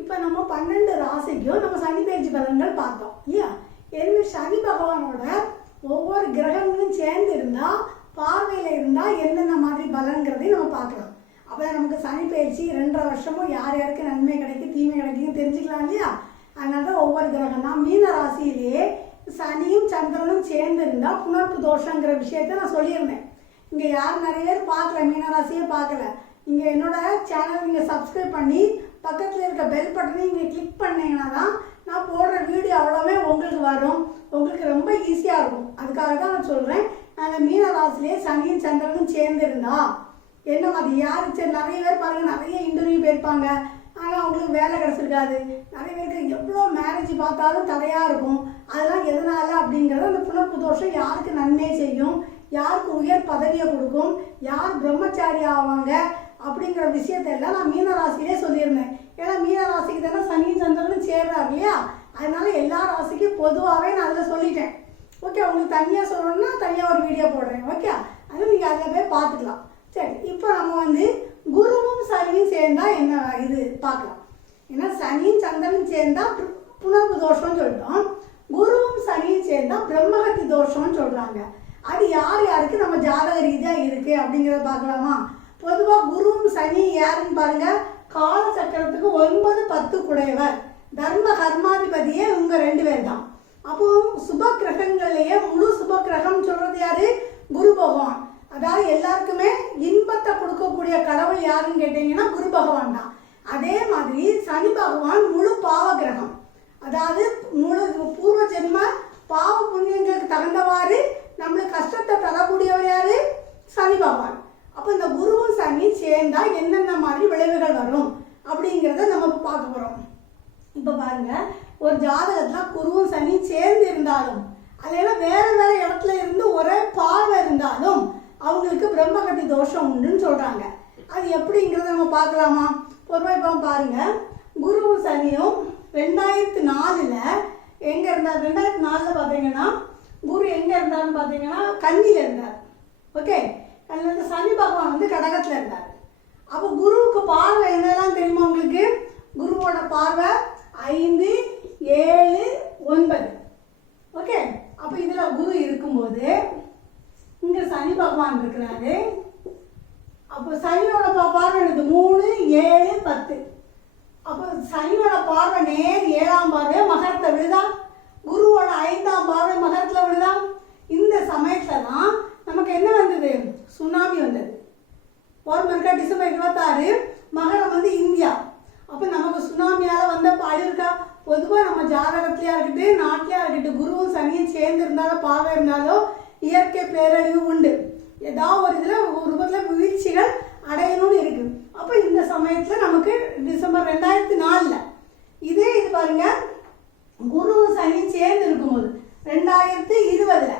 இப்போ நம்ம 12 ராசிக்கும் நம்ம சனி பயிற்சி பலன்கள் பார்த்தோம் இல்லையா. எனவே சனி பகவானோட ஒவ்வொரு கிரகங்களும் சேர்ந்து இருந்தால் பார்வையில் இருந்தால் என்னென்ன மாதிரி பலன்கிறதையும் நம்ம பார்க்கலாம். அப்போ நமக்கு சனி பயிற்சி 2.5 வருஷமும் யார் யாருக்கு நன்மை கிடைக்கும் தீமை கிடைக்கும் தெரிஞ்சுக்கலாம் இல்லையா. அதனால தான் ஒவ்வொரு கிரகம்னா மீன ராசியிலேயே சனியும் சந்திரனும் சேர்ந்து இருந்தால் புணர்ப்பு தோஷங்கிற விஷயத்த நான் சொல்லியிருந்தேன். இங்கே யார் நிறைய பேர் பார்க்கல, மீனராசியே பார்க்கல. இங்கே என்னோட சேனல் நீங்கள் சப்ஸ்கிரைப் பண்ணி பக்கத்தில் இருக்க பெல் பட்டனை நீங்கள் கிளிக் பண்ணிங்கன்னா தான் நான் போடுற வீடியோ அவ்வளோவே உங்களுக்கு வரும். உங்களுக்கு ரொம்ப ஈஸியாக இருக்கும். அதுக்காக தான் நான் சொல்கிறேன். நாங்கள் மீனராசிலேயே சனியும் சந்திரனும் சேர்ந்து இருந்தா என்ன மாதிரி யார் சரி நிறைய பேர் பாருங்கள், நிறைய இன்டர்வியூ போயிருப்பாங்க, ஆனால் அவங்களுக்கு வேலை கிடச்சிருக்காது. நிறைய பேருக்கு எவ்வளோ மேரேஜ் பார்த்தாலும் தடையாக இருக்கும். அதெல்லாம் எதனால் அப்படிங்கிறது அந்த புணர்ப்பு தோஷம் யாருக்கு நன்மை செய்யும், யாருக்கு உயர் பதவியை கொடுக்கும், யார் பிரம்மச்சாரி ஆவாங்க அப்படிங்கிற விஷயத்தெல்லாம் நான் மீனராசியிலே சொல்லியிருந்தேன். ஏன்னா மீனராசிக்கு தானே சனியும் சந்திரனும் சேர்றாரு இல்லையா. அதனால எல்லா ராசிக்கும் பொதுவாகவே நான் அதில் சொல்லிட்டேன். ஓகே, உங்களுக்கு தனியாக சொல்லணும்னா தனியாக ஒரு வீடியோ போடுறேன். ஓகே, அது நீங்கள் அதில் போய் பார்த்துக்கலாம். சரி, இப்போ நம்ம குருவும் சனியும் சேர்ந்தா என்ன இது பார்க்கலாம். ஏன்னா சனியும் சந்திரனும் சேர்ந்தா புணர்வு தோஷம்னு சொல்லிட்டோம். குருவும் சனியும் சேர்ந்தா பிரம்மகத்தி தோஷம்னு சொல்கிறாங்க. அது யார் யாருக்கு நம்ம ஜாதக ரீதியாக இருக்குது அப்படிங்கிறத பார்க்கலாமா. பொதுவாக குருவும் சனி யாருன்னு பாருங்க, கால சக்கரத்துக்கு 9, 10 குடையவர், தர்ம கர்மாதிபதியே இவங்க 2 பேர் தான். அப்போ சுப கிரகங்கள்லேயே முழு சுப கிரகம் சொல்றது யாரு, குரு பகவான். அதாவது எல்லாருக்குமே இன்பத்தை கொடுக்கக்கூடிய கடவுள் யாருன்னு கேட்டீங்கன்னா குரு பகவான் தான். அதே மாதிரி சனி பகவான் முழு பாவ கிரகம். அதாவது முழு பூர்வ ஜென்ம பாவ புண்ணியங்களுக்கு தகுந்தவாறு நம்மளுக்கு கஷ்டத்தை தரக்கூடியவர் யாரு, சனி பகவான். அப்போ இந்த குருவும் சனி சேர்ந்தா என்னென்ன மாதிரி விளைவுகள் வரும் அப்படிங்கிறத நம்ம பார்க்க போகிறோம். இப்போ பாருங்க, ஒரு ஜாதகத்தில் குருவும் சனி சேர்ந்து இருந்தாலும் அதெல்லாம் வேற வேற இடத்துல இருந்து ஒரே பார்வை இருந்தாலும் அவங்களுக்கு பிரம்மகத்தி தோஷம் உண்டுன்னு சொல்கிறாங்க. அது எப்படிங்கிறத நம்ம பார்க்கலாமா. பொதுவாக இப்போ பாருங்க, குருவும் சனியும் 2004 எங்கே இருந்தார், 2004 பார்த்தீங்கன்னா குரு எங்கே இருந்தார்னு பார்த்தீங்கன்னா கன்னியில் இருந்தார். ஓகே, கன்னியில் சனி பகவான் கடகத்தில் இருந்தார். அப்போ குருவுக்கு பார்வை என்னெல்லாம் தெரியுமா உங்களுக்கு. குருவோட பார்வை 5, 7, 9. ஓகே, அப்போ இதில் குரு இருக்கும்போது இங்கே சனி பகவான் இருக்கிறாரு. அப்போ சனியோட பார்வை எனக்கு 3, 7, 10. அப்போ சனியோட பார்வை நேர் 7ஆம் பார்வை மகரத்தை விழுதா, குருவோட 5ஆம் பார்வை மகரத்தில் விழுதா. இந்த சமயத்தில் தான் நமக்கு என்ன வந்தது, சுனாமி வந்தது. போர்மர்க்கா டிசம்பர் 26 மகரம் இந்தியா. அப்போ நமக்கு சுனாமியால் வந்த பாடு இருக்கா. பொதுவாக நம்ம ஜாதகத்திலையா இருக்கட்டும் நாட்டிலையா இருக்கட்டும் குருவும் சனியும் சேர்ந்து இருந்தாலும் பார்வை இருந்தாலும் இயற்கை பேரழிவு உண்டு. ஏதாவது ஒரு இதில் ஒரு ரூபத்தில் வீழ்ச்சிகள் அடையணும்னு இருக்கு. அப்போ இந்த சமயத்தில் நமக்கு டிசம்பர் 2004 இதே இது பாருங்க, குருவும் சனியும் சேர்ந்து இருக்கும்போது 2020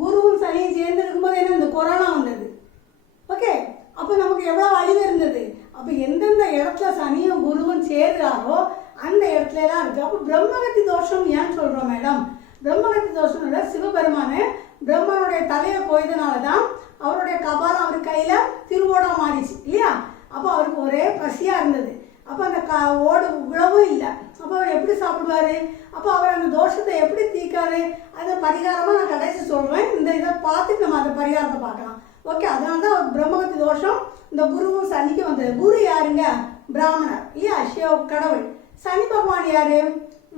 குருவும் சனியும் சேர்ந்து இருக்கும்போது என்ன, இந்த கொரோனா வந்தது. ஓகே, அப்போ நமக்கு எவ்வளோ அழிவு இருந்தது. அப்போ எந்தெந்த இடத்துல சனியும் குருவும் சேர்றாரோ அந்த இடத்துல எல்லாம் இருக்கு. அப்போ பிரம்மகத்தி தோஷம் ஏன் சொல்றோம் மேடம், பிரம்மகத்தி தோஷம் சிவபெருமான பிரம்மனுடைய தலையை போயதுனால தான் அவருடைய கபாலம் அவர் கையில திருவோடா மாறிச்சு இல்லையா. அப்போ அவருக்கு ஒரே பசியா இருந்தது. அப்போ அந்த ஓடு உழவும் இல்லை. அப்போ அவர் எப்படி சாப்பிடுவாரு, அப்போ அவர் அந்த தோஷத்தை எப்படி தீக்காரு, அதை பரிகாரமா நான் கடைசி சொல்றேன். இந்த இதை பார்த்துட்டு நம்ம அந்த பரிகாரத்தை பார்க்கலாம். ஓகே, அதனால தான் பிரம்மகத்தி தோஷம் இந்த குருவும் சனிக்கு வந்தது. குரு யாருங்க, பிராமணர் இல்லையா, சிவ கடவுள். சனி பகவான் யாரு,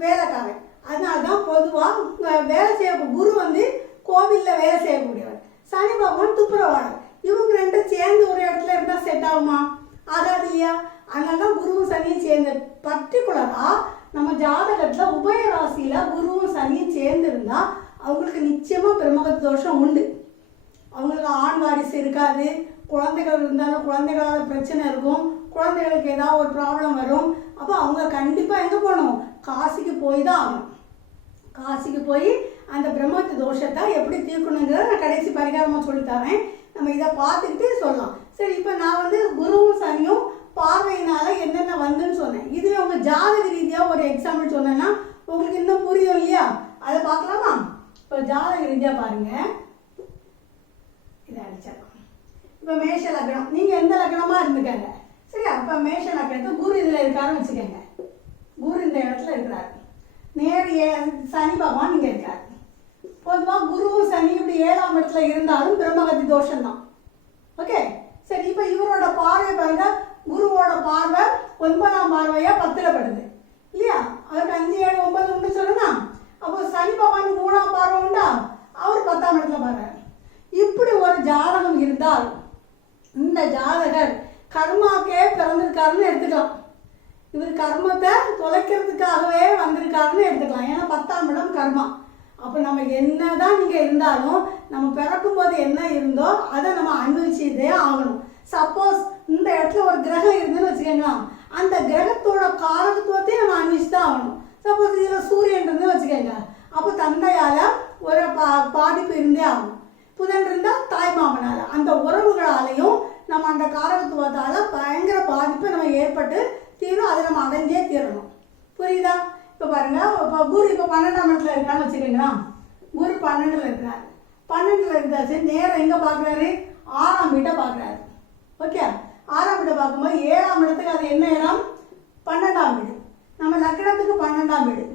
வேலைக்காரன். அதனால தான் பொதுவாக வேலை செய்ய குரு கோவிலில் வேலை செய்யக்கூடியவர், சனி பகவான் துப்புரவாளர். இவங்க 2 சேர்ந்து ஒரு இடத்துல இருந்தால் செட் ஆகுமா, ஆகாது இல்லையா. அதனால தான் குருவும் சனியும் சேர்ந்து. பர்டிகுலராக நம்ம ஜாதகத்தில் உபய ராசியில் குருவும் சனியும் சேர்ந்து இருந்தால் அவங்களுக்கு நிச்சயமாக பிரம்மகத்தி தோஷம் உண்டு. அவங்களுக்கு ஆண் வாரிசு இருக்காது. குழந்தைகள் இருந்தாலும் குழந்தைகளால் பிரச்சனை இருக்கும். குழந்தைகளுக்கு ஏதாவது ஒரு ப்ராப்ளம் வரும். அப்போ அவங்க கண்டிப்பாக எங்கே போகணும், காசிக்கு போய் தான் ஆகணும். காசிக்கு போய் அந்த பிரம்மகத்தி தோஷத்தை எப்படி தீர்க்கணுங்கிறத நான் கடைசி பரிகாரமாக சொல்லித்தரேன். நம்ம இதை பார்த்துக்கிட்டு சொல்லலாம். சரி, இப்போ நான் குருவும் சனியும் பார்வையினால என்னென்ன வந்துன்னு சொன்னேன். இதுவே உங்கள் ஜாதக ரீதியாக ஒரு எக்ஸாம்பிள் சொன்னேன்னா உங்களுக்கு இன்னும் புரியும் இல்லையா. அதை பார்க்கலாமா. இப்போ ஜாதக ரீதியாக பாருங்க, இதை அடிச்சிடலாம். இப்போ மேஷ லக்னம், நீங்கள் எந்த லக்னமாக இருந்துக்கங்க. சரி, அப்போ மேஷ லக்னத்தை குரு இதில் இருக்காருன்னு வச்சுக்கோங்க. மாதிரி சனி பகவான் இங்கே இருக்கார். பொதுவாக குருவும் சனி இப்படி 7ஆம் இடத்துல இருந்தாலும் பிரம்மகத்தி தோஷம் தான். ஓகே, சரி. இப்போ இவரோட பார்வை பாருங்க, குருவோட பார்வை 9ஆம் பார்வையா 10ல் படுது இல்லையா? அவருக்கு 5, 7, 9 உண்டு சொல்லுங்க. அப்போ சனி பகவான் 3ஆம் பார்வை உண்டா, அவர் 10ஆம் இடத்துல பாருங்க. இப்படி ஒரு ஜாதகம் இருந்தால் இந்த ஜாதகர் கர்மாக்கே பிறந்திருக்காருன்னு எடுத்துக்கலாம். இவர் கர்மத்தை தொலைக்கிறதுக்காகவே வந்திருக்காருன்னு எடுத்துக்கலாம். ஏன்னா 10ஆம் இடம் கர்மா. அப்போ நம்ம என்னதான் நீங்கள் இருந்தாலும் நம்ம பிறக்கும்போது என்ன இருந்தோ அதை நம்ம அனுபவிச்சுட்டே ஆகணும். சப்போஸ் இந்த இடத்துல ஒரு கிரகம் இருந்துன்னு வச்சுக்கோங்களா, அந்த கிரகத்தோட காரகத்துவத்தையும் நம்ம அனுபவிச்சு தான் ஆகணும். சப்போஸ் இதில் சூரியன் இருந்து வச்சுக்கோங்க, அப்போ தந்தையால் ஒரு பாதிப்பு இருந்தே ஆகணும். புதன் இருந்தால் தாய் மாமனால், அந்த உறவுகளாலையும் நம்ம அந்த காரகத்துவத்தால் பயங்கர பாதிப்பு நம்ம ஏற்பட்டு தீரும். அதை நம்ம அடைஞ்சே தீரணும். புரியுதா? இப்போ பாருங்க, இப்போ குரு இப்போ 12ஆம் இடத்துல இருக்கான்னு வச்சுக்கோங்களா. குரு 12ல் இருக்கிறார். 12ல் இருந்தாச்சு, நேரம் எங்கே பார்க்குறாரு, 6ஆம் வீட்டை பார்க்குறாரு. ஓகே, 6ஆம் வீட்டை பார்க்கும்போது 7ஆம் இடத்துக்கு அது என்ன இடம், 12ஆம் வீடு. நம்ம லக்னத்துக்கு 12ஆம் வீடு.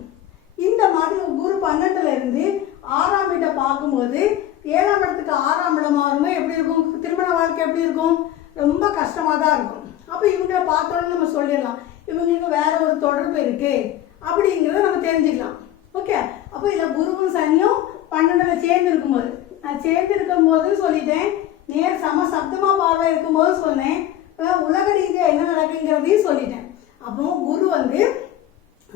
இந்த மாதிரி குரு 12ல் இருந்து 6ஆம் வீட்டை பார்க்கும்போது 7ஆம் இடத்துக்கு 6ஆம் இடமா வரும்போது எப்படி இருக்கும், திருமண வாழ்க்கை எப்படி இருக்கும், ரொம்ப கஷ்டமாக தான் இருக்கும். அப்போ இவங்களை பார்த்தோன்னு நம்ம சொல்லிடலாம், இவங்களுக்கு வேற ஒரு தொடர்பு இருக்குது அப்படிங்கிறத நம்ம தெரிஞ்சுக்கலாம். ஓகே, அப்போ இதில் குருவும் சனியும் 12ல் சேர்ந்து இருக்கும்போது, நான் சேர்ந்து இருக்கும்போது சொல்லிட்டேன், நேர் சப்தமாக பார்வை இருக்கும்போது சொன்னேன், உலக ரீதியாக என்ன நடக்குங்கிறதையும் சொல்லிட்டேன். அப்போ குரு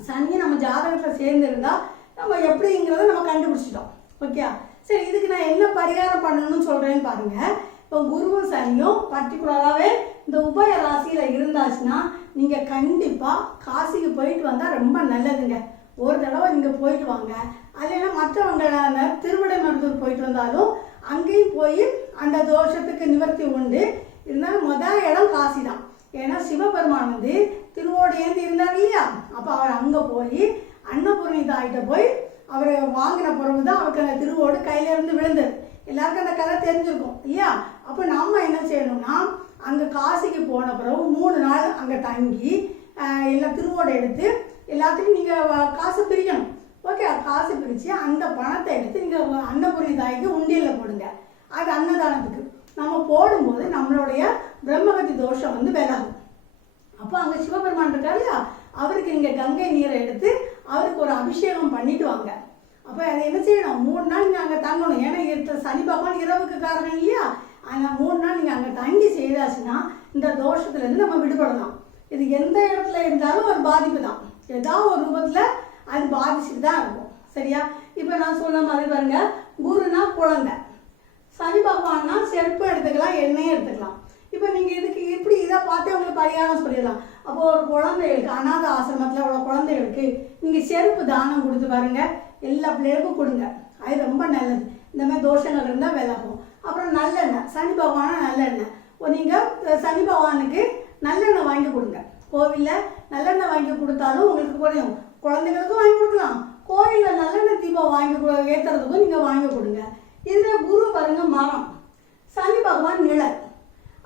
சனி நம்ம ஜாதகத்தில் சேர்ந்துருந்தா நம்ம எப்படிங்கிறத நம்ம கண்டுபிடிச்சிட்டோம். ஓகே, சரி. இதுக்கு நான் என்ன பரிகாரம் பண்ணணும்னு சொல்கிறேன்னு பாருங்கள். இப்போ குருவும் சனியும் பர்டிகுலராகவே இந்த உபய ராசியில் இருந்தாச்சுன்னா நீங்கள் கண்டிப்பாக காசிக்கு போயிட்டு வந்தால் ரொம்ப நல்லதுங்க. ஒரு தடவை நீங்கள் போயிட்டு வாங்க. இல்லைன்னா மற்றவங்க திருவிடைமருதூர் போயிட்டு வந்தாலும் அங்கேயும் போய் அந்த தோஷத்துக்கு நிவர்த்தி உண்டு. இருந்தாலும் முதல் இடம் காசி தான். ஏன்னா சிவபெருமான் திருவோடையேந்து இருந்தார் இல்லையா, அப்போ அவர் அங்கே போய் அன்னபூர்ணி தாயிட்ட போய் அவர் வாங்கின பிறகு தான் அவருக்கு அந்த திருவோடு கையிலேருந்து விழுந்தது. எல்லாருக்கும் அந்த கதை தெரிஞ்சிருக்கும் இல்லையா? அப்போ நம்ம என்ன செய்யணும்னா, அங்கே காசிக்கு போன பிறகு 3 நாள் அங்கே தங்கி எல்லா திருவோடு எடுத்து எல்லாத்துக்கும் நீங்கள் காசு பிரிக்கணும். ஓகே, காசு பிரித்து அந்த பணத்தை எடுத்து நீங்கள் அன்னபூர்ணி தாய்க்கு உண்டியலில் போடுங்க. அது அன்னதானத்துக்கு நம்ம போடும்போது நம்மளுடைய பிரம்மகத்தி தோஷம் விலகும். அப்போ அங்கே சிவபெருமான் இருக்கார் இல்லையா, அவருக்கு நீங்கள் கங்கை நீரை எடுத்து அவருக்கு ஒரு அபிஷேகம் பண்ணிட்டு வாங்க. அப்போ அதை என்ன செய்யணும், 3 நாள் நீங்கள் அங்கே தங்கணும். ஏன்னா சனி பகவான் இரவுக்கு காரணம் இல்லையா, அந்த 3 நாள் நீங்கள் அங்கே தங்கி செய்தாச்சுன்னா இந்த தோஷத்துலேருந்து நம்ம விடுபடலாம். இது எந்த இடத்துல இருந்தாலும் ஒரு பாதிப்பு தான், ஏதாவது ஒரு ரூபத்தில் அது பாதிச்சுட்டு தான் இருக்கும். சரியா? இப்போ நான் சொன்ன மாதிரி பாருங்க, குருனா குழந்தை, சனி பகவான்னா செருப்பு எடுத்துக்கலாம், எண்ணெயும் எடுத்துக்கலாம். இப்போ நீங்கள் இதுக்கு இப்படி இதை பார்த்தே உங்களுக்கு பரிகாரம் சொல்லிடலாம். அப்போ ஒரு குழந்தைகளுக்கு அநாத ஆசிரமத்தில் உள்ள குழந்தைகளுக்கு நீங்கள் செருப்பு தானம் கொடுத்து பாருங்க, எல்லா பிள்ளைகளுக்கும் கொடுங்க. அது ரொம்ப நல்லது. இந்த மாதிரி தோஷங்கள் இருந்தால் விலகும். அப்புறம் நல்லெண்ணெய், சனி பகவானா நல்லெண்ணெய், நீங்கள் சனி பகவானுக்கு நல்லெண்ணெய் வாங்கி கொடுங்க. கோவிலில் நல்லெண்ணெய் வாங்கி கொடுத்தாலும் உங்களுக்கு குறையும். குழந்தைங்களுக்கும் வாங்கி கொடுக்கலாம், கோவிலில் நல்லெண்ணெய் தீபம் வாங்கி ஏற்றுறதுக்கும் நீங்கள் வாங்கி கொடுங்க. இதில் குரு பாருங்க மரம், சனி பகவான் நிழல்.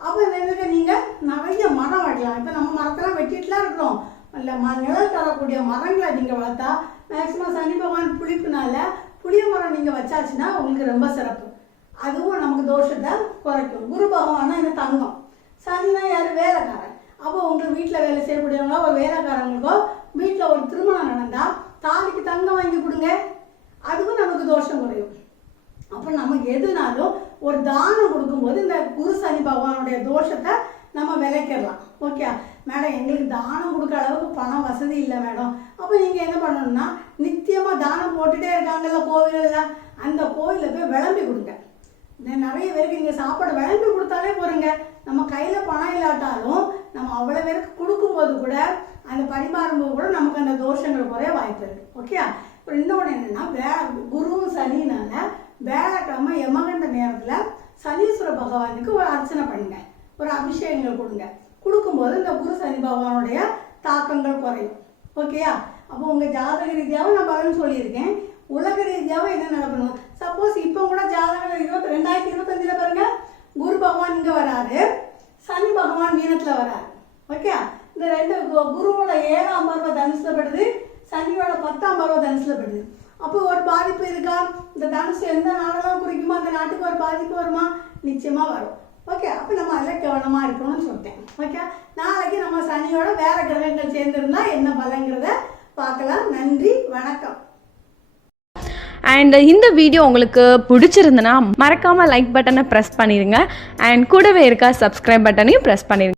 அப்போ என்னங்க நீங்கள் நிறைய மரம் வைக்கலாம். இப்போ நம்ம மரத்தெல்லாம் வெட்டிட்டுலாம் இருக்கிறோம் இல்லை, நிழல் தரக்கூடிய மரங்களை நீங்கள் வளர்த்தா மேக்சிமம் சனி பகவான் புளிப்புனால புளிய மரம் நீங்கள் வச்சாச்சுன்னா உங்களுக்கு ரொம்ப சிறப்பு. அதுவும் நமக்கு தோஷத்தை குறைக்கும். குரு பகவானா என்ன தங்கம், சனினா யார், வேலைக்காரன். அப்போ உங்கள் வீட்டில் வேலை செய்யக்கூடியவங்க ஒரு வேலைக்காரங்களுக்கோ வீட்டில் ஒரு திருமணம் நடந்தால் தாலிக்கு தங்கம் வாங்கி கொடுங்க, அதுவும் நமக்கு தோஷம் குறையும். அப்போ நமக்கு எதுனாலும் ஒரு தானம் கொடுக்கும்போது இந்த குரு சனி பகவானுடைய தோஷத்தை நம்ம விளைக்கிடலாம். ஓகே மேடம், எங்களுக்கு தானம் கொடுக்குற அளவுக்கு பணம் வசதி இல்லை மேடம். அப்போ நீங்கள் என்ன பண்ணணும்னா, நித்தியமாக தானம் போட்டுகிட்டே இருக்காங்கல்ல கோவிலில், அந்த கோவிலில் போய் விளம்பி கொடுங்க. நிறைய பேருக்கு நீங்கள் சாப்பாடு விளம்பி கொடுத்தாலே போகிறீங்க. நம்ம கையில் பணம் இல்லாட்டாலும் நம்ம அவ்வளோ பேருக்கு கொடுக்கும்போது கூட அந்த பரிமாறும்போது கூட நமக்கு அந்த தோஷங்கள் குறைய வாய்ப்பு இருக்குது. ஓகே, இப்போ இன்னொன்று என்னென்னா, குருவும் சனினால வேலைக்கிழமை யமகண்ட நேரத்தில் சனீஸ்வர பகவானுக்கு ஒரு அர்ச்சனை பண்ணுங்க, ஒரு அபிஷேகங்கள் கொடுங்க. கொடுக்கும்போது இந்த குரு சனி பகவானுடைய தாக்கங்கள் குறையும். ஓகேயா? அப்போ உங்கள் ஜாதக ரீதியாகவும் நான் பலன் சொல்லியிருக்கேன். உலக ரீதியாகவும் என்ன நடக்கணும், சப்போஸ் இப்போ கூட ஜாதக 2025 பாருங்க, குரு பகவான் இங்கே வராரு, சனி பகவான் மீனத்தில் வராரு. ஓகே, இந்த 2 குருவோட 7ஆம் பார்வை தனுசுல படுது, சனியோட 10ஆம் பருவம் தனுசுல படுது. அப்போ ஒரு பாதிப்பு இருக்கா? இந்த தனுசு எந்த நாடெல்லாம் குறிக்குமோ அந்த நாட்டுக்கு ஒரு பாதிப்பு வருமா? நிச்சயமா வரும். ஓகே, அப்போ நம்ம அதில் கவனமாக இருக்கணும்னு சொல்லிட்டேன். ஓகே, நாளைக்கு நம்ம சனியோட வேற கிரகங்கள் சேர்ந்துருந்தா என்ன பலங்கிறத பார்க்கலாம். நன்றி, வணக்கம். அண்ட் இந்த வீடியோ உங்களுக்கு பிடிச்சிருந்துன்னா மறக்காமல் லைக் பட்டனை ப்ரெஸ் பண்ணிடுங்க. அண்ட் கூடவே இருக்க சப்ஸ்கிரைப் பட்டனையும் ப்ரெஸ் பண்ணிடுங்க.